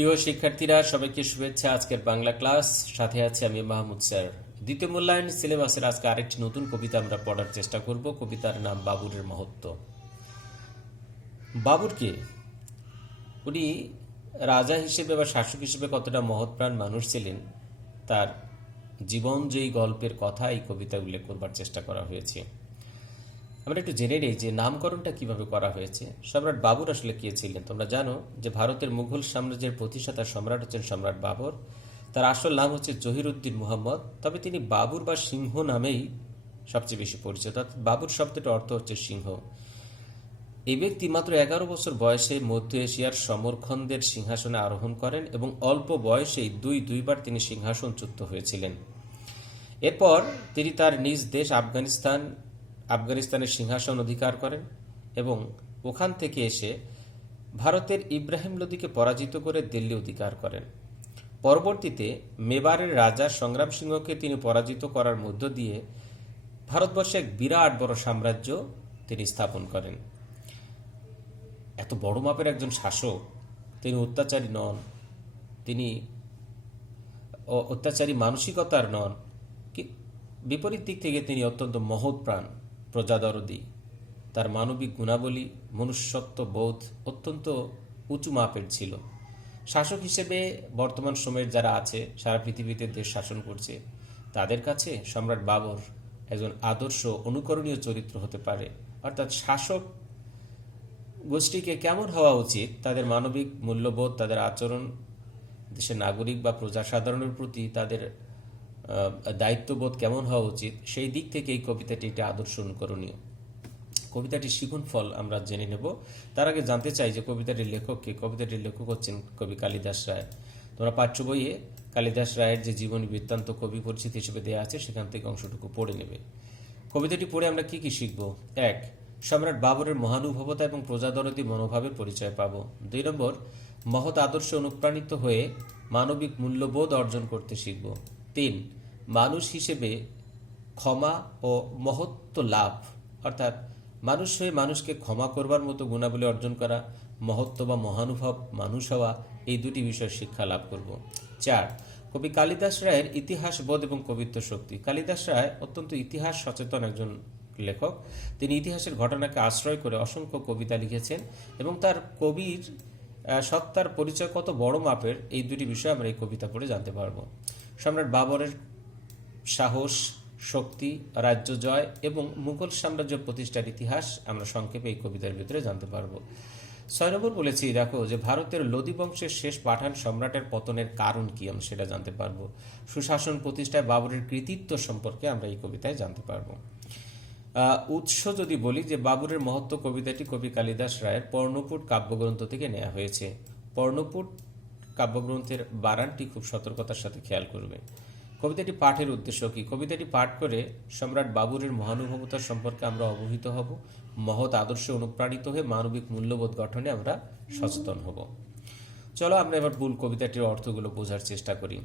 প্রিয় শিক্ষার্থীরা, সবাইকে শুভেচ্ছা। আজকের বাংলা ক্লাস, সাথে আছে আমি মাহমুদ স্যার। দ্বিতীয় মূল্যায়ন সিলেবাসের আজকে আরেকটি নতুন কবিতা আমরা পড়ার চেষ্টা করব। কবিতার নাম বাবুরের মহত্ব। বাবুর কে? উনি রাজা হিসেবে বা শাসক হিসেবে কতটা মহৎপ্রাণ মানুষ ছিলেন, তার জীবন যেই গল্পের কথা এই কবিতা উল্লেখ করবার চেষ্টা করা হয়েছে। আমরা একটু জেনে নেই যে নামকরণটা কিভাবে করা হয়েছে। সম্রাট বাবর আসলে কে ছিলেন? তোমরা জানো যে ভারতের মুঘল সাম্রাজ্যের প্রতিষ্ঠাতা সম্রাট হচ্ছেন সম্রাট বাবর। তার আসল নাম হচ্ছে জহিরুদ্দিন মুহাম্মদ, তবে তিনি বাবুর বা সিংহ নামেই সবচেয়ে বেশি পরিচিত। বাবুর শব্দটার অর্থ হচ্ছে সিংহ। এই ব্যক্তি মাত্র 11 বছর বয়সে মধ্য এশিয়ার সমরখন্দের সিংহাসনে আরোহণ করেন এবং অল্প বয়সেই দুইবার তিনি সিংহাসনচ্যুত হয়েছিলেন। এরপর তিনি তার নিজ দেশ আফগানিস্তানের সিংহাসন অধিকার করেন এবং ওখান থেকে এসে ভারতের ইব্রাহিম লোদিকে পরাজিত করে দিল্লি অধিকার করেন। পরবর্তীতে মেবারের রাজা সংগ্রাম সিংহকে তিনি পরাজিত করার মধ্য দিয়ে ভারতবর্ষে এক বিরাট বড় সাম্রাজ্য তিনি স্থাপন করেন। এত বড় মাপের একজন শাসক, তিনি অত্যাচারী নন, তিনি অত্যাচারী মানসিকতার নন, বিপরীত দিক থেকে তিনি অত্যন্ত মহৎ প্রাণ, প্রজাদরদী। তার মানবিক গুণাবলী, মনুষ্যত্ব বোধ অত্যন্ত উঁচু মাপের ছিল। শাসক হিসেবে বর্তমান সময়ের যারা আছে, সারা পৃথিবীতে দেশ শাসন করছে, তাদের কাছে সম্রাট বাবর একজন আদর্শ অনুকরণীয় চরিত্র হতে পারে। অর্থাৎ শাসক গোষ্ঠীকে কেমন হওয়া উচিত, তাদের মানবিক মূল্যবোধ, তাদের আচরণ, দেশের নাগরিক বা প্রজাসাধারণের প্রতি তাদের দায়িত্ববোধ কেমন হওয়া উচিত, সেই দিক থেকে এই কবিতাটি একটি আদর্শ অনুকরণীয়। কবিতাটির শিখন ফল আমরা জেনে নেব। তার আগে জানতে চাই যে কবিতাটির লেখককে। কবিতাটির লেখক হচ্ছেন কবি কালিদাস রায়। তোমরা পাঠ্য বইয়ে কালিদাস রায়ের যে জীবনী বৃত্তান্ত কবি পরিচিতি হিসেবে দেওয়া আছে, সেখান থেকে অংশটুকু পড়ে নেবে। কবিতাটি পড়ে আমরা কি কি শিখব? 1. সম্রাট বাবরের মহানুভবতা এবং প্রজাদরদী মনোভাবের পরিচয় পাব। 2 নম্বর, মহৎ আদর্শে অনুপ্রাণিত হয়ে মানবিক মূল্যবোধ অর্জন করতে শিখব। 3. মানুষ হিসেবে ক্ষমা ও মহত্ব লাভ, অর্থাৎ মানুষ হয়ে মানুষকে ক্ষমা করবার মতো গুণাবলী অর্জন করা, মহত্ব বা মহানুভব মানুষ হওয়া, এই দুটি বিষয় শিক্ষা লাভ করব। 4. কবি কালিদাস রায়ের ইতিহাস বোধ এবং কবিত্ব শক্তি। কালিদাস রায় অত্যন্ত ইতিহাস সচেতন একজন লেখক। তিনি ইতিহাসের ঘটনাকে আশ্রয় করে অসংখ্য কবিতা লিখেছেন এবং তার কবির সত্তার পরিচয় কত বড় মাপের, এই দুটি বিষয় আমরা এই কবিতা পড়ে জানতে পারব। সম্রাট বাবরের সাহস, শক্তি, রাজ্য জয় এবং মুঘল সাম্রাজ্য প্রতিষ্ঠার ইতিহাস আমরা সংক্ষেপে এই কবিতার ভিতরে জানতে পারব। 6 নম্বর বলেছি, দেখো যে ভারতের লোদী বংশের শেষ পাঠান সম্রাটের পতনের কারণ কি, আমরা সেটা জানতে পারবো। সুশাসন প্রতিষ্ঠায় বাবরের কৃতিত্ব সম্পর্কে আমরা এই কবিতায় জানতে পারবো। উৎস যদি বলি, যে বাবরের মহত্ব কবিতাটি কবি কালিদাস রায়ের পর্ণপুট কাব্যগ্রন্থ থেকে নেওয়া হয়েছে। পর্ণপুট কাব্যগ্রন্থের বানানটি খুব সতর্কতার সাথে খেয়াল করবে। কবিতাটি পাঠের উদ্দেশ্য কি? কবিতাটি পাঠ করে সম্রাট বাবরের মহানুভবতা সম্পর্কে আমরা অবহিত হব, মহৎ আদর্শে অনুপ্রাণিত হয়ে মানবিক মূল্যবোধ গঠনে আমরা সচেতন হব। চলো আমরা এবার মূল কবিতাটির অর্থগুলো বোঝার চেষ্টা করি।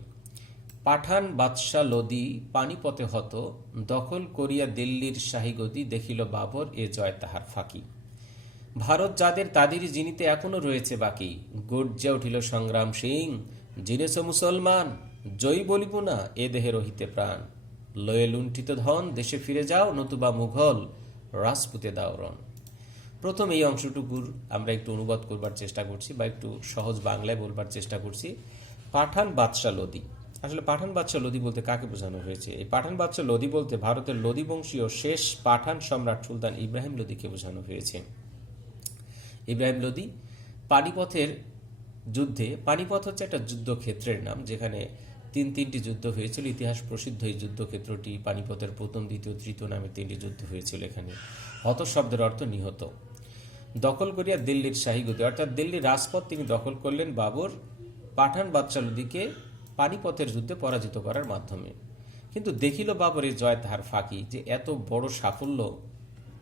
পাঠান বাদশা লোদি পানিপথে হত, দখল করিয়া দিল্লির শাহীগদি, দেখিল বাবর এ জয় তাহার ফাঁকি। ভারত যাদের তাদেরই জিনিতে এখনো রয়েছে বাকি, গর্জে উঠিল সংগ্রাম সিং, জিনেছ মুসলমান জয়ী বলিব না এ দেহে রহিতে প্রাণ, লয়ে লুণ্ঠিত ধন দেশে ফিরে যাও, নতুবা মুঘল রাজপুতে দাওরণ। প্রথম এই অংশটুকুর আমরা একটু অনুবাদ করবার চেষ্টা করছি বা একটু সহজ বাংলায় বলবার চেষ্টা করছি। পাঠান বাদশা লোদি, আসলে পাঠান বাদশা লোদি বলতে কাকে বোঝানো হয়েছে? এই পাঠান বাদশা লোদি বলতে ভারতের লোদি বংশীয় শেষ পাঠান সম্রাট সুলতান ইব্রাহিম লোদিকে বোঝানো হয়েছে। ইব্রাহিম লোদি পানিপথের যুদ্ধে, পানিপথ হচ্ছে একটা যুদ্ধক্ষেত্রের নাম, যেখানে তিনটি যুদ্ধ হয়েছিল। ইতিহাস প্রসিদ্ধ এই যুদ্ধক্ষেত্রটি। পানিপথের প্রথম, দ্বিতীয়, তৃতীয় নামে 3টি যুদ্ধ হয়েছিল এখানে। হত শব্দের অর্থ নিহত। দখল করিয়া দিল্লির শাহীগদি, অর্থাৎ দিল্লির রাজপথ তিনি দখল করলেন বাবর পাঠান বাদশা লোদিকে পানিপথের যুদ্ধে পরাজিত করার মাধ্যমে। কিন্তু দেখিল বাবরের জয় তাহার ফাঁকি, যে এত বড় সাফল্য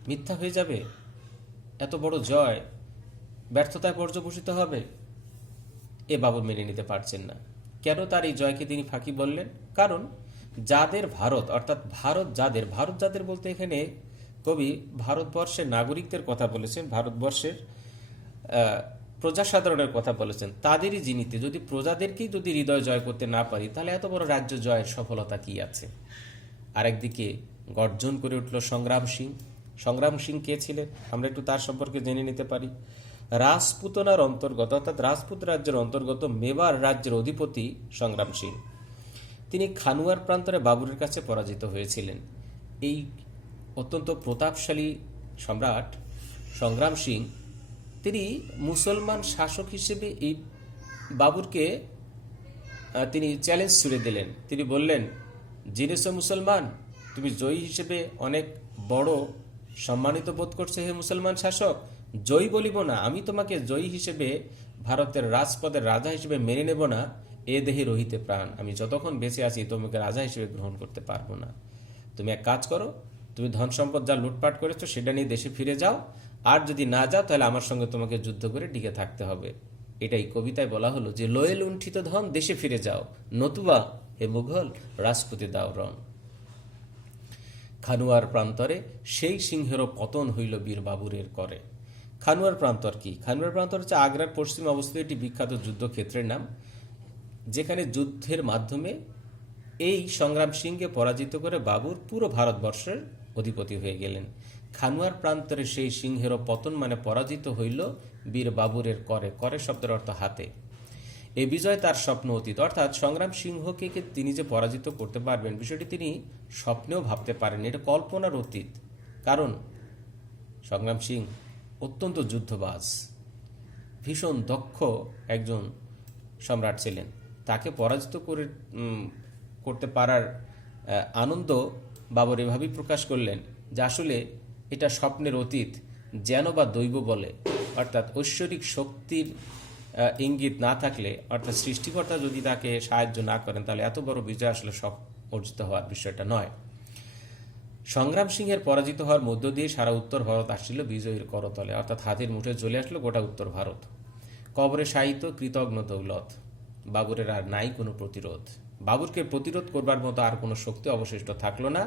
মিথ্যা হয়ে যাবে, এত বড় জয় ব্যর্থতায় পর্যবসিত হবে, এ বাবর মেনে নিতে পারছেন না। কেন তার এই জয়কে তিনি ফাঁকি বললেন? কারণ যাদের ভারত, অর্থাৎ ভারত যাদের বলতে এখানে কবি ভারতবর্ষের নাগরিকদের কথা বলেছেন। ভারতবর্ষের প্রজাসাধারণের কথা বলেছেন, তাদেরই জিনিতে যদি প্রজাদেরকেই যদি হৃদয় জয় করতে না পারি, তাহলে এত বড় রাজ্য জয়ের সফলতা কি আছে? আরেকদিকে গর্জন করে উঠল সংগ্রাম সিং। সংগ্রাম সিং কে ছিলেন আমরা একটু তার সম্পর্কে জেনে নিতে পারি। রাজপুতনার অন্তর্গত অর্থাৎ রাজপুত রাজ্যের অন্তর্গত মেবার রাজ্যের অধিপতি সংগ্রাম সিং। তিনি খানুয়ার প্রান্তরে বাবুরের কাছে পরাজিত হয়েছিলেন। এই অত্যন্ত প্রতাপশালী সম্রাট সংগ্রাম সিং তিনি মুসলমান শাসক হিসেবে এই বাবুরকে তিনি চ্যালেঞ্জ ছুড়ে দিলেন। তিনি বললেন, জিনেছ মুসলমান, তুমি জয়ী হিসেবে অনেক বড় সম্মানিত বোধ করছো হে মুসলমান শাসক। জয়ী বলিব না, আমি তোমাকে জয়ী হিসেবে ভারতের রাজপদের রাজা হিসেবে মেনে নেব না। এ দেহে রহিতে প্রাণ, আমি যতক্ষণ বেঁচে আছি তোমাকে রাজা হিসেবে গ্রহণ করতে পারবো না। তুমি এক কাজ করো, তুমি ধন সম্পদ যা লুটপাট করেছো সেটা নিয়ে দেশে ফিরে যাও, আর যদি না যাও তাহলে আমার সঙ্গে তোমাকে যুদ্ধ করে টিকে থাকতে হবে। এটাই কবিতায় বলা হলো যে লয়ে লুণ্ঠিত ধন দেশে ফিরে যাও, নতুবা হে মুঘল রাজপুতে দাও রণ। খানুয়ার প্রান্তরে সেই সিংহেরও পতন হইল বীর বাবুরের করে। খানুয়ার প্রান্তর কি? খানুয়ার প্রান্তর হচ্ছে আগ্রার পশ্চিমে অবস্থিত একটি বিখ্যাত যুদ্ধক্ষেত্রের নাম, যেখানে যুদ্ধের মাধ্যমে এই সংগ্রাম সিংকে পরাজিত করে বাবুর পুরো ভারতবর্ষের অধিপতি হয়ে গেলেন। খানুয়ার প্রান্তরে সেই সিংহেরও পতন মানে পরাজিত হইল বীর বাবুরের করে। করে শব্দের অর্থ হাতে। এই বিজয় তার স্বপ্ন অতীত, অর্থাৎ সংগ্রাম সিংহকে তিনি যে পরাজিত করতে পারবেন বিষয়টি তিনি স্বপ্নেও ভাবতে পারেন। এটা কল্পনার অতীত, কারণ সংগ্রাম সিং অত্যন্ত যুদ্ধবাজ, ভীষণ দক্ষ একজন সম্রাট ছিলেন। তাকে পরাজিত করতে পারার আনন্দ বাবর এভাবেই প্রকাশ করলেন যে আসলে এটা স্বপ্নের অতীত, যেন বা দৈব বলে, অর্থাৎ ঐশ্বরিক শক্তির ইঙ্গিত না থাকলে, অর্থাৎ সৃষ্টিকর্তা যদি তাকে সাহায্য না করেন, তাহলে এত বড় বিজয় আসলে সব অর্জিত হওয়ার বিষয়টা নয়। সংগ্রাম সিংহের পরাজিত হওয়ার মধ্য দিয়ে সারা উত্তর ভারত আসছিল বিজয়ীর করতলে, অর্থাৎ হাতের মুঠে চলে আসলো গোটা উত্তর ভারত। কবরে শায়িত কৃতজ্ঞ দৌলত, বাবুরের আর নাই কোনো প্রতিরোধ। বাবুরকে প্রতিরোধ করবার মতো আর কোনো শক্তি অবশিষ্ট থাকলো না।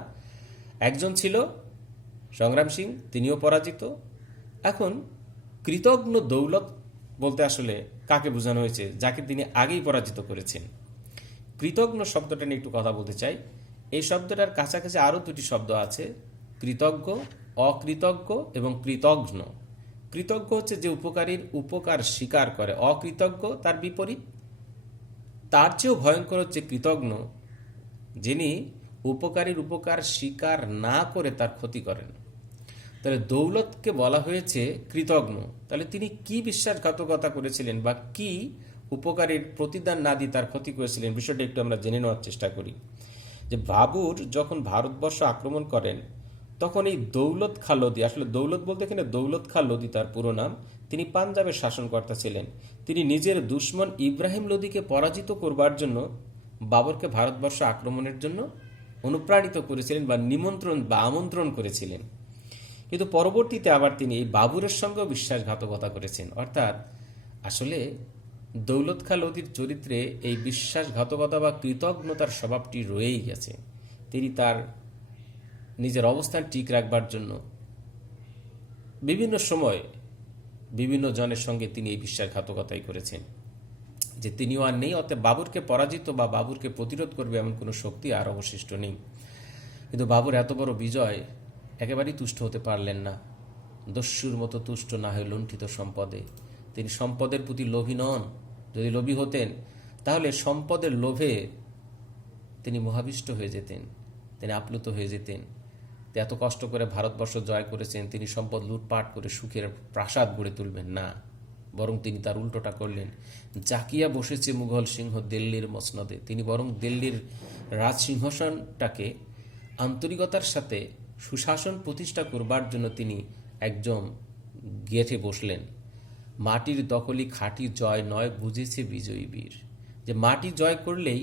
একজন ছিল সংগ্রাম সিং, তিনিও পরাজিত। এখন কৃতজ্ঞ দৌলত বলতে আসলে কাকে বোঝানো হয়েছে? যাকে তিনি আগেই পরাজিত করেছেন। কৃতজ্ঞ শব্দটা নিয়ে একটু কথা বলতে চাই। এই শব্দটার কাছাকাছি আরও দুটি শব্দ আছে, কৃতজ্ঞ, অকৃতজ্ঞ এবং কৃতঘ্ন। কৃতজ্ঞ হচ্ছে যে উপকারীর উপকার স্বীকার করে, অকৃতজ্ঞ তার বিপরীত। তার চেয়েও ভয়ঙ্কর হচ্ছে কৃতজ্ঞ, যিনি উপকারীর উপকার স্বীকার না করে তার ক্ষতি করেন। তাহলে দৌলতকে বলা হয়েছে কৃতজ্ঞ। তাহলে তিনি কি বিশ্বাসঘাতকতা করেছিলেন বা কি উপকারীর প্রতিদান না দিয়ে তার ক্ষতি করেছিলেন, বিষয়টা একটু আমরা জেনে নেওয়ার চেষ্টা করি। যে বাবুর যখন ভারতবর্ষ আক্রমণ করেন, তখন এই দৌলত খা লোদি, আসলে দৌলত বলতে এখানে দৌলত খা লোদি তার পুরো নাম, তিনি পাঞ্জাবের শাসনকর্তা ছিলেন। তিনি নিজের দুশ্মন ইব্রাহিম লোদিকে পরাজিত করবার জন্য বাবরকে ভারতবর্ষ আক্রমণের জন্য অনুপ্রাণিত করেছিলেন বা নিমন্ত্রণ বা আমন্ত্রণ করেছিলেন। কিন্তু পরবর্তীতে আবার তিনি এই বাবুরের সঙ্গেও বিশ্বাসঘাতকতা করেছেন। অর্থাৎ আসলে দৌলত খা লোদির চরিত্রে এই বিশ্বাসঘাতকতা বা কৃতজ্ঞতার স্বভাবটি রয়েই গেছে। তিনি তার নিজের অবস্থান ঠিক রাখবার জন্য বিভিন্ন সময় বিভিন্ন জনের সঙ্গে তিনি এই বিশ্বাসঘাতকতাই করেছেন, যে তিনিও আর নেই, অর্থাৎ বাবুরকে পরাজিত বা বাবুরকে প্রতিরোধ করবে এমন কোনো শক্তি আর অবশিষ্ট নেই। কিন্তু বাবুর এত বড় বিজয় একেবারেই তুষ্ট হতে পারলেন না। দস্যুর মতো তুষ্ট না হয়ে লুণ্ঠিত সম্পদে। তিনি সম্পদের প্রতি লোভী নন। যদি লোভী হতেন তাহলে সম্পদের লোভে তিনি মোহাবিষ্ট হয়ে যেতেন, তিনি আপ্লুত হয়ে যেতেন। এত কষ্ট করে ভারতবর্ষ জয় করেছেন, তিনি সম্পদ লুটপাট করে সুখের প্রাসাদ গড়ে তুলবেন না, বরং তিনি তার উল্টোটা করলেন। জাকিয়া বসেছে মুঘল সিংহ দিল্লির মসনদে, তিনি বরং দিল্লির রাজসিংহাসনটাকে আন্তরিকতার সাথে সুশাসন প্রতিষ্ঠা করবার জন্য তিনি একজন গেঁথে বসলেন। মাটির দখলি খাঁটি জয় নয়, বুঝেছে বিজয়ী বীর। যে মাটি জয় করলেই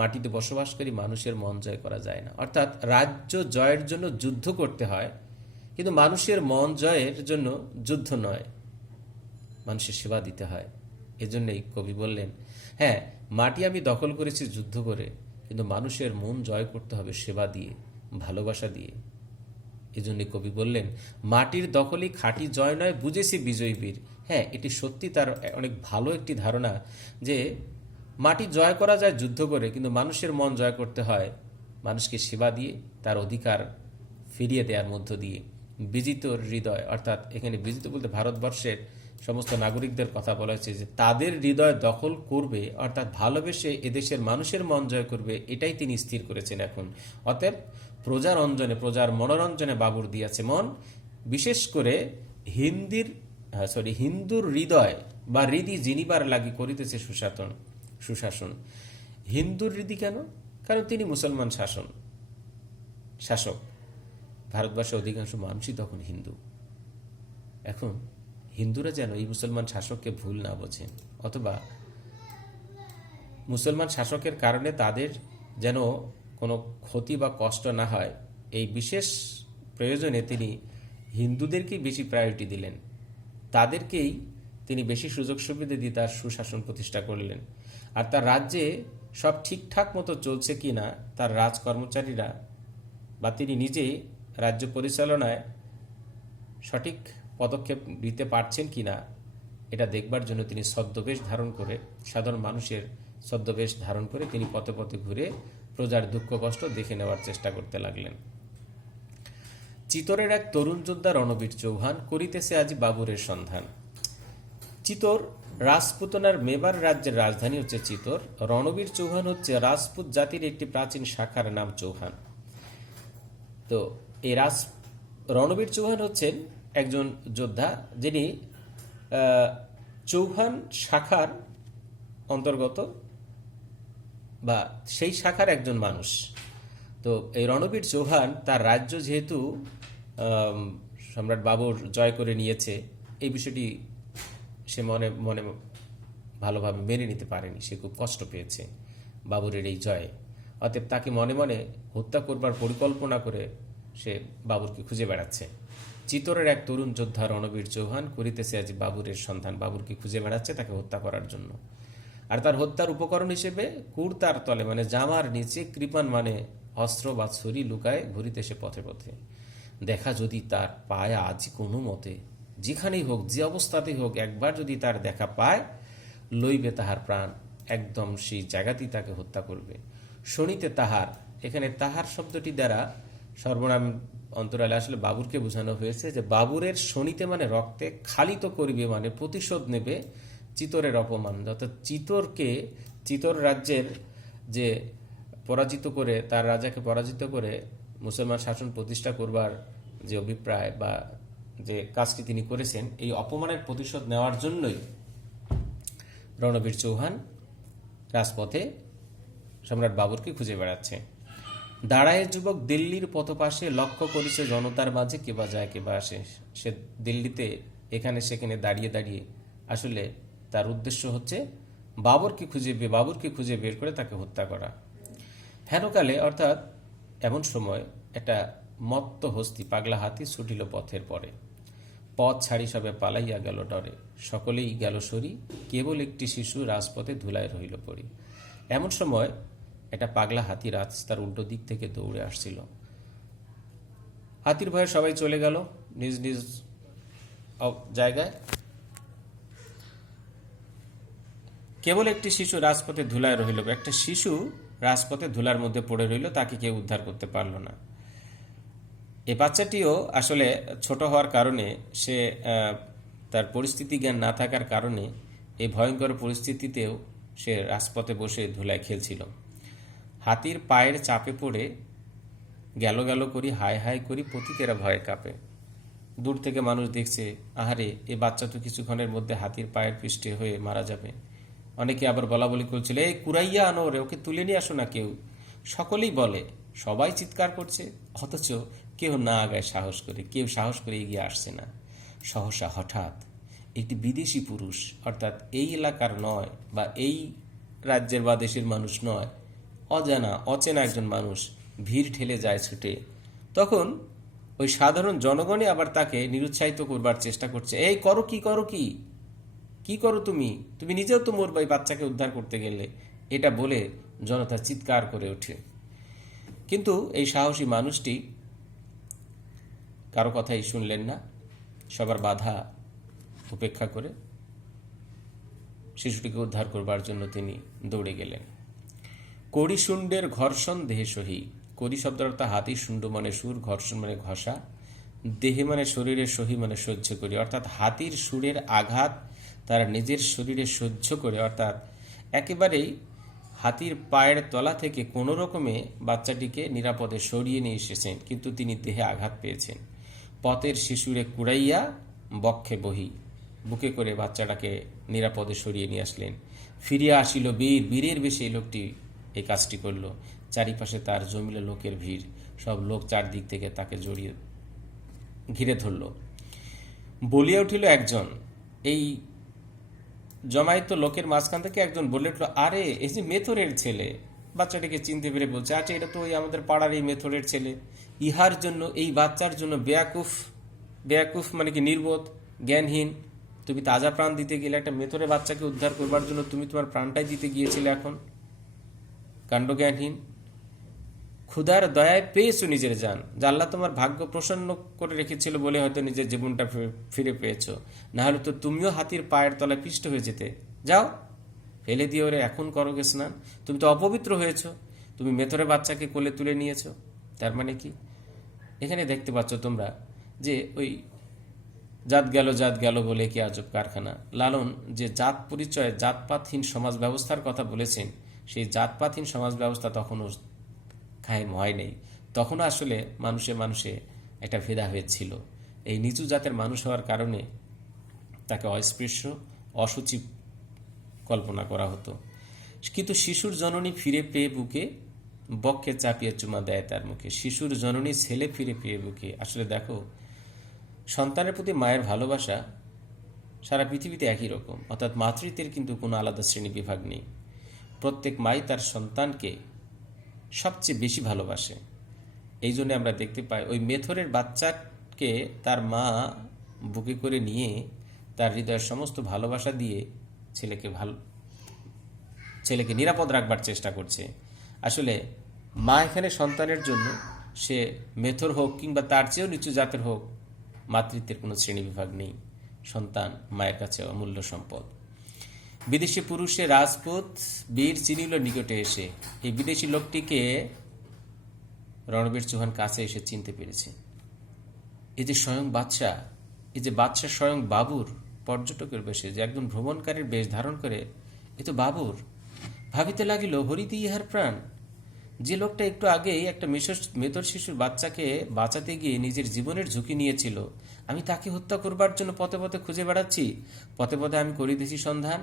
মাটিতে বসবাসকারী মানুষের মন জয় করা যায় না, অর্থাৎ রাজ্য জয়ের জন্য যুদ্ধ করতে হয়, কিন্তু মানুষের মন জয়ের জন্য যুদ্ধ নয়, মানুষের সেবা দিতে হয়। এজন্যই কবি বললেন, হ্যাঁ মাটি আমি দখল করেছি যুদ্ধ করে, কিন্তু মানুষের মন জয় করতে হবে সেবা দিয়ে, ভালোবাসা দিয়ে। এজন্যই কবি বললেন, মাটির দখলই খাঁটি জয় নয়, বুঝেছি বিজয়ী বীর। হ্যাঁ, এটি সত্যি তার অনেক ভালো একটি ধারণা যে মাটি জয় করা যায় যুদ্ধ করে, কিন্তু মানুষের মন জয় করতে হয় মানুষকে সেবা দিয়ে, তার অধিকার ফিরিয়ে দেওয়ার মধ্য দিয়ে। বিজিত হৃদয়, অর্থাৎ এখানে বিজিত বলতে ভারতবর্ষের সমস্ত নাগরিকদের কথা বলা হয়েছে যে তাদের হৃদয় দখল করবে, অর্থাৎ ভালোবেসে এদেশের মানুষের মন জয় করবে, এটাই তিনি স্থির করেছেন এখন। অতএব প্রজার অঞ্জনে, প্রজার মনোরঞ্জনে বাবুর দিয়াছে মন, বিশেষ করে হিন্দুর হৃদয় বা হৃদি জিনিবার লাগি করিতেছে সুশাসন। হিন্দুর হৃদি কেন? কারণ তিনি মুসলমান শাসক। ভারতবর্ষের অধিকাংশ মানুষই তখন হিন্দু। এখন হিন্দুরা যেন এই মুসলমান শাসককে ভুল না বোঝেন, অথবা মুসলমান শাসকের কারণে তাদের যেন কোনো ক্ষতি বা কষ্ট না হয়, এই বিশেষ প্রয়োজনে তিনি হিন্দুদেরকেই বেশি প্রায়োরিটি দিলেন, তাদেরকেই তিনি বেশি সুযোগ সুবিধা দিয়ে তার সুশাসন প্রতিষ্ঠা করলেন। আর তার রাজ্যে সব ঠিকঠাক মতো চলছে কি না, তার রাজ কর্মচারীরা বা তিনি নিজেই রাজ্য পরিচালনায় সঠিক পদক্ষেপ নিতে পারছেন কি না, এটা দেখবার জন্য তিনি ছদ্মবেশ ধারণ করে, সাধারণ মানুষের ছদ্মবেশ ধারণ করে তিনি পথে পথে ঘুরে প্রজার দুঃখ কষ্ট দেখে নেওয়ার চেষ্টা করতে লাগলেন। চিতরের এক তরুণ যোদ্ধা রণবীর চৌহান করিতেছে আজ বাবুরের সন্ধান। চিতর রাজপুতনার মেবার রাজ্যের রাজধানী হচ্ছে চিতর। রণবীর চৌহান হচ্ছে রাজপুত জাতির একটি প্রাচীন শাখার নাম চৌহান। তো এই রণবীর চৌহান হচ্ছেন একজন যোদ্ধা, যিনি চৌহান শাখার অন্তর্গত বা সেই শাখার একজন মানুষ। তো এই রণবীর চৌহান তার রাজ্য যেহেতু সম্রাট বাবর জয় করে নিয়েছে, এই বিষয়টি সে মনে মনে ভালোভাবে মেনে নিতে পারেনি। সে খুব কষ্ট পেয়েছে বাবরের এই জয়ে। অতএব তাকে মনে মনে হত্যা করবার পরিকল্পনা করে সে বাবরকে খুঁজে বেড়াচ্ছে। চিতরের এক তরুণ যোদ্ধা রণবীর চৌহান করিতেছে আজ বাবুরের সন্ধান। বাবুরকে খুঁজে বেড়াচ্ছে তাকে হত্যা করার জন্য। আর তার হত্যার উপকরণ হিসেবে কুর্তার তলে মানে জামার নিচে কৃপান মানে অস্ত্র বা ছুরি লুকায় ঘুরিতেছে পথে পথে। দেখা যদি তার পায় আজ কোনো মতে, যেখানেই হোক, যে অবস্থাতেই হোক, একবার যদি তার দেখা পায়, লইবে তাহার প্রাণ, একদম সেই জায়গাতেই তাকে হত্যা করবে। শনিতে তাহার, এখানে তাহার শব্দটি দ্বারা সর্বনাম অন্তরালে আসলে বাবুরকে বোঝানো হয়েছে যে বাবুরের শনিতে মানে রক্তে, খালিত করিবে মানে প্রতিশোধ নেবে চিতরের অপমান। অর্থাৎ চিতর রাজ্যের যে পরাজিত করে, তার রাজাকে পরাজিত করে মুসলমান শাসন প্রতিষ্ঠা করবার যে অভিপ্রায় বা যে কাজটি তিনি করেছেন, এই অপমানের প্রতিশোধ নেওয়ার জন্যই রণবীর চৌহান রাজপথে সম্রাট বাবরকে খুঁজে বেড়াচ্ছে। দাঁড়ায় যুবক দিল্লির পথপাশে, লক্ষ্য করেছে জনতার মাঝে কেবা যায় কেবা আসে। সে দিল্লিতে এখানে সেখানে দাঁড়িয়ে দাঁড়িয়ে আসলে তার উদ্দেশ্য হচ্ছে বাবরকে খুঁজে বের করে তাকে হত্যা করা। হেনকালে অর্থাৎ এমন সময় একটা মত্ত হস্তি পাগলা হাতি ছুটিল পথের পরে। পথ ছাড়ি সবে পালাইয়া গেল ডরে, সকলেই গেল সরি, কেবল একটি শিশু রাজপথে ধুলায় রহিল পড়ি। এমন সময় একটা পাগলা হাতি রাস্তার উল্টো দিক থেকে দৌড়ে আসছিল। হাতির ভয়ে সবাই চলে গেল নিজ নিজ জায়গায়। কেবল একটি শিশু রাজপথে ধুলায় রহিল। একটা শিশু রাজপথে ধুলার মধ্যে পড়ে রইল, তাকে কেউ উদ্ধার করতে পারল না। এই বাচ্চাটিও আসলে ছোট হওয়ার কারণে, সে তার পরিস্থিতি জ্ঞান না থাকার কারণে এই ভয়ঙ্কর পরিস্থিতিতেও সে রাজপথে বসে ধুলায় খেলছিল। হাতির পায়ের চাপে পড়ে গেল গেল করি, হায় হায় করি, পথিকেরা ভয়ে কাঁপে। দূর থেকে মানুষ দেখছে, আহারে এ বাচ্চা তো কিছুক্ষণের মধ্যে হাতির পায়ের পৃষ্ঠে হয়ে মারা যাবে। অনেকে আবার বলা বলি করছিল, এই কুড়াইয়া আনো রে, ওকে তুলে নিয়ে আসো না। সকলেই বলে, সবাই চিৎকার করছে, অথচ কেউ না আগায় সাহস করে, কেউ সাহস করে এগিয়ে আসছে না। সহসা হঠাৎ একটি বিদেশি পুরুষ, অর্থাৎ এই এলাকার নয় বা এই রাজ্যের বা দেশের মানুষ নয়, অচেনা একজন মানুষ ভিড় ঠেলে যায় ছুটে। তখন ওই সাধারণ জনগণই আবার তাকে নিরুৎসাহিত করবার চেষ্টা করছে, এই করো কি করো তুমি নিজেও তো মরবে এই বাচ্চাকে উদ্ধার করতে গেলে, এটা বলে জনতা চিৎকার করে ওঠে। কিন্তু এই সাহসী মানুষটি কারো কথাই শুনলেন না, সবার বাধা উপেক্ষা করে শিশুটিকে উদ্ধার করবার জন্য তিনি দৌড়ে গেলেন। কড়িশুণ্ডের ঘর্ষণ দেহে সহি। কড়ি শব্দের অর্থ হাতি, শুণ্ড মানে সুর, ঘর্ষণ মানে ঘষা, দেহে মানে শরীরের, সহি মানে সহ্য করি, অর্থাৎ হাতির সুরের আঘাত তারা নিজের শরীরে সহ্য করে, অর্থাৎ একেবারেই হাতির পায়ের তলা থেকে কোনো রকমে বাচ্চাটিকে নিরাপদে সরিয়ে নিয়ে এসেছেন, কিন্তু তিনি দেহে আঘাত পেয়েছেন। পথের শিশুরে কুড়াইয়া বক্ষে বহি। বুকে করে বাচ্চাটাকে নিরাপদে সরিয়ে নিয়ে আসলেন। ফিরিয়া আসিল বীর। বীরের বেশি এই লোকটি এই কাজটি করল। চারিপাশে তার জমিল লোকের ভিড়। সব লোক চারদিক থেকে তাকে জড়িয়ে ঘিরে ধরল। বলিয়া উঠিল একজন, এই জমায়িত লোকের মাঝখান থেকে একজন বলে উঠল, আরে এই যে মেথরের ছেলে। বাচ্চাটিকে চিনতে পেরে বলছে, আচ্ছা এটা তো ওই আমাদের পাড়ার এই মেথরের ছেলে। ইহার জন্য, এই বাচ্চার জন্য বেয়াকুফ, বেয়াকুফ মানে কি নির্বোধ, জ্ঞানহীন, তুমি তাজা প্রাণ দিতে গেলে, একটা মেথরের বাচ্চাকে উদ্ধার করবার জন্য তুমি তোমার প্রাণটাই দিতে গিয়েছিলে, এখন কাণ্ডজ্ঞানহীন। ক্ষুধার দয়ায় পেয়েছো নিজের জান, যা আল্লাহ তোমার ভাগ্য প্রসন্ন করে রেখেছিল বলে হয়তো নিজের জীবনটা ফিরে পেয়েছো, না হলে তো তুমিও হাতির পায়ের তলায় পিষ্ট হয়ে যেতে। যাও, ফেলে দিয়ে ওরে, এখন করোগে স্নান। তুমি তো অপবিত্র হয়েছো, তুমি মেথরের বাচ্চাকে কোলে তুলে নিয়েছো। তার মানে কি, এখানে দেখতে পাচ্ছ তোমরা যে ওই জাত গেল বলে কি আজব কারখানা। লালন যে জাত পরিচয়, জাতপাতহীন সমাজ ব্যবস্থার কথা বলেছেন, সেই জাতপাতহীন সমাজ ব্যবস্থা তখনও কায়েম হয় নেই। তখনও আসলে মানুষে মানুষে একটা ভেদাভেদ ছিল। এই নিচু জাতের মানুষ হওয়ার কারণে তাকে অস্পৃশ্য, অসুচি কল্পনা করা হতো। কিন্তু শিশুর জননী ফিরে পেয়ে বুকে বক্ষে চাপিয়ে চুমা দেয় তার মুখে। শিশুর জননী ছেলে ফিরে পেয়ে বুকে। আসলে দেখো, সন্তানের প্রতি মায়ের ভালোবাসা সারা পৃথিবীতে একই রকম, অর্থাৎ মাতৃত্বের কিন্তু কোনো আলাদা শ্রেণী বিভাগ নেই। প্রত্যেক মাই তার সন্তানকে সবচেয়ে বেশি ভালোবাসে। এই জন্য আমরা দেখতে পাই ওই মেথরের বাচ্চাকে তার মা বুকে করে নিয়ে তার হৃদয়ের সমস্ত ভালোবাসা দিয়ে ছেলেকে নিরাপদ রাখবার চেষ্টা করছে। আসলে মা এখানে সন্তানের জন্য, সে মেথর হোক কিংবা তার চেয়েও নিচু জাতের হোক, মাতৃত্বের কোনো শ্রেণী বিভাগ নেই। সন্তান মায়ের কাছে অমূল্য সম্পদ। বিদেশি পুরুষে রাজপুত বীর চিনিল নিকটে এসে। এই বিদেশি লোকটিকে রণবীর চৌহান কাছে এসে চিনতে পেরেছে। এই যে স্বয়ং বাদশাহ, এই যে বাদশাহ স্বয়ং বাবুর পর্যটকের বেশে, যে একজন ভ্রমণকারীর বেশ ধারণ করে, এ তো বাবুর। ভাবিতে লাগিল, হরিতি ইহার প্রাণ। যে লোকটা একটু আগেই একটা মেথর শিশুর বাচ্চাকে বাঁচাতে গিয়ে নিজের জীবনের ঝুঁকি নিয়েছিল, আমি তাকে হত্যা করবার জন্য পথে পথে খুঁজে বেড়াচ্ছি, পথে পথে আমি করিতেছি সন্ধান।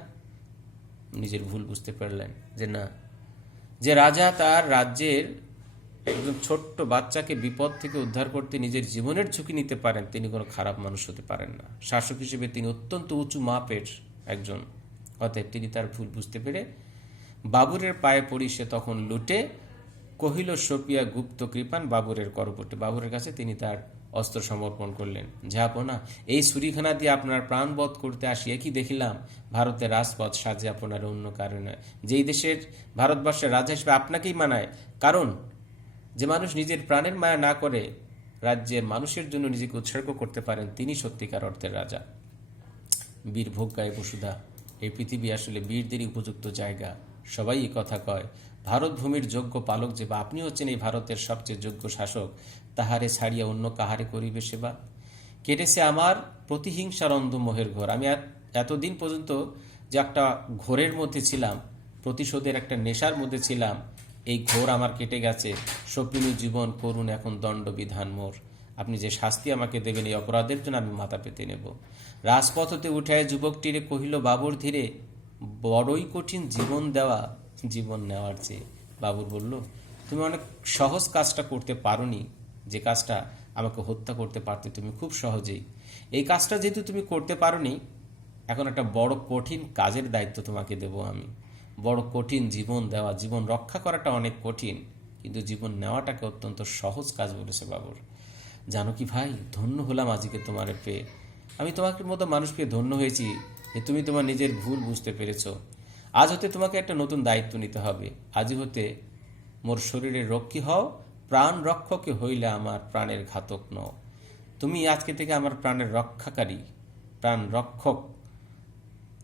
নিজের ভুল বুঝতে পারলেন যে না, যে রাজা তার রাজ্যের একজন ছোট্ট বাচ্চাকে বিপদ থেকে উদ্ধার করতে নিজের জীবনের ঝুঁকি নিতে পারেন, তিনি কোনো খারাপ মানুষ হতে পারেন না। শাসক হিসেবে তিনি অত্যন্ত উঁচু মাপের একজন। অতএব তিনি তার ভুল বুঝতে পেরে বাবুরের পায়ে পড়ি সে তখন লুটে কহিল সপিয়া গুপ্ত কৃপান বাবুরের করপটে। বাবুরের কাছে তিনি তার অস্ত্র সমর্পণ করলেন। ঝাপনা, এই ছুরিখানা দিয়ে আপনার প্রাণবধ করতে আসিয়া কি দেখিলাম, ভারতের রাজপথ সাজে আপনার অন্য কারণে। যেই দেশের ভারতবর্ষের রাজা হিসেবে আপনাকেই মানায়, কারণ যে মানুষ নিজের প্রাণের মায়া না করে রাজ্যের মানুষের জন্য নিজেকে উৎসর্গ করতে পারেন, তিনি সত্যিকার অর্থের রাজা। বীর ভোগ গায়ে বসুধা। এই পৃথিবী আসলে বীরদেরই উপযুক্ত জায়গা। সবাই এই কথা কয়, ভারত ভূমির যোগ্য পালক যে বা আপনি হচ্ছেন এই ভারতের সবচেয়ে যোগ্য শাসক, তাহারে ছাড়িয়া অন্য কাহারে করিবে সেবা। কেটেছে আমার প্রতিহিংসার অন্ধ মোহের ঘোর। আমি এতদিন পর্যন্ত যে একটা ঘোরের মধ্যে ছিলাম, প্রতিশোধের একটা নেশার মধ্যে ছিলাম, এই ঘোর আমার কেটে গেছে। সপিনু জীবন করুন এখন দণ্ডবিধান মোর। আপনি যে শাস্তি আমাকে দেবেন, এই অপরাধের জন্য আমি মাথা পেতে নেব। রাজপথ হতে উঠায় যুবকটিরে কহিল বাবুর ধীরে, বড়ই কঠিন জীবন দেওয়া জীবন নেওয়ার চেয়ে। বাবুর বলল, তুমি অনেক সহজ কাজটা করতে পারোনি, যে কাজটা আমাকে হত্যা করতে পারতে তুমি খুব সহজেই। এই কাজটা যেহেতু তুমি করতে পারোনি, এখন একটা বড় কঠিন কাজের দায়িত্ব তোমাকে দেব আমি। বড় কঠিন জীবন দেওয়া, জীবন রক্ষা করাটা অনেক কঠিন, কিন্তু জীবন নেওয়াটাকে অত্যন্ত সহজ কাজ বলেছে বাবুর। জানো কি ভাই, ধন্য হলাম আজকে তোমার পেয়ে। আমি তোমাকে মতো মানুষ পেয়ে ধন্য হয়েছি যে তুমি তোমার নিজের ভুল বুঝতে পেরেছ। আজ হতে তোমাকে একটা নতুন দায়িত্ব নিতে হবে। আজই হতে মোর শরীরের রক্ষী হও, প্রাণ রক্ষকে হইলে আমার প্রাণের ঘাতক নও। তুমি আজকে থেকে আমার প্রাণের রক্ষাকারী, প্রাণ রক্ষক,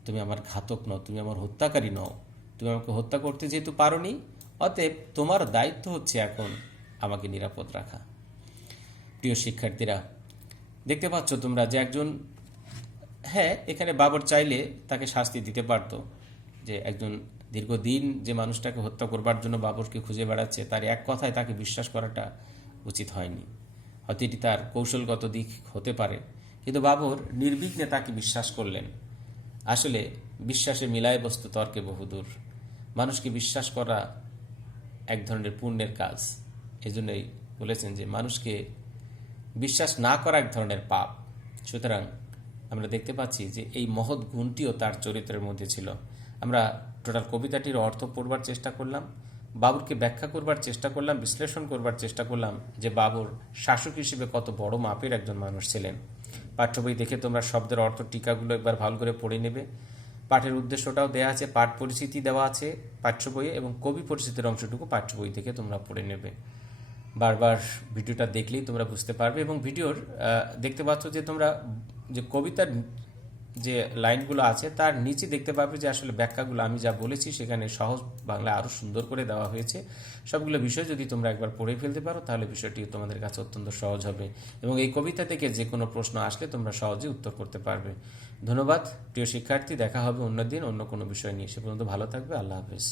তুমি আমার ঘাতক নও, তুমি আমার হত্যাকারী নও। তুমি আমাকে হত্যা করতে যেহেতু পারোনি, অতএব তোমার দায়িত্ব হচ্ছে এখন আমাকে নিরাপদ রাখা। প্রিয় শিক্ষার্থীরা, দেখতে পাচ্ছ তোমরা যে একজন, হ্যাঁ, এখানে বাবর চাইলে তাকে শাস্তি দিতে পারত, যে একজন দীর্ঘদিন যে মানুষটাকে হত্যা করবার জন্য বাবরকে খুঁজে বেড়াচ্ছে, তার এক কথায় তাকে বিশ্বাস করাটা উচিত হয়নি। হয়তো এটি তার কৌশলগত দিক হতে পারে, কিন্তু বাবর নির্বিঘ্নে তাকে বিশ্বাস করলেন। আসলে বিশ্বাসে মিলায় বস্তু তর্কে বহুদূর। মানুষকে বিশ্বাস করা এক ধরনের পুণ্যের কাজ। এজন্যই বলেছেন যে মানুষকে বিশ্বাস না করা এক ধরনের পাপ। সুতরাং আমরা দেখতে পাচ্ছি যে এই মহৎ গুণটিও তার চরিত্রের মধ্যে ছিল। আমরা টোটাল কবিতাটির অর্থ পড়বার চেষ্টা করলাম, বাবরকে ব্যাখ্যা করবার চেষ্টা করলাম, বিশ্লেষণ করবার চেষ্টা করলাম যে বাবর শাসক হিসেবে কত বড় মাপের একজন মানুষ ছিলেন। পাঠ্য বই দেখে তোমরা শব্দের অর্থ টিকাগুলো একবার ভালো করে পড়ে নেবে। পাঠের উদ্দেশ্যটাও দেওয়া আছে, পাঠ পরিচিতি দেওয়া আছে পাঠ্য বইয়ে, এবং কবি পরিচিতির অংশটুকু পাঠ্য বই থেকে তোমরা পড়ে নেবে। বারবার ভিডিওটা দেখলেই তোমরা বুঝতে পারবে। এবং ভিডিওর দেখতে পাচ্ছ যে তোমরা যে কবিতার যে লাইনগুলো আছে তার নিচে দেখতে পাবে যে আসলে ব্যাখ্যাগুলো আমি যা বলেছি সেখানে সহজ বাংলা আরও সুন্দর করে দেওয়া হয়েছে। সবগুলো বিষয় যদি তোমরা একবার পড়ে ফেলতে পারো তাহলে বিষয়টি তোমাদের কাছে অত্যন্ত সহজ হবে, এবং এই কবিতা থেকে যে কোনো প্রশ্ন আসলে তোমরা সহজে উত্তর করতে পারবে। ধন্যবাদ প্রিয় শিক্ষার্থী, দেখা হবে অন্য দিন অন্য কোনো বিষয় নিয়ে। সে পর্যন্ত ভালো থাকবে। আল্লাহ হাফেজ।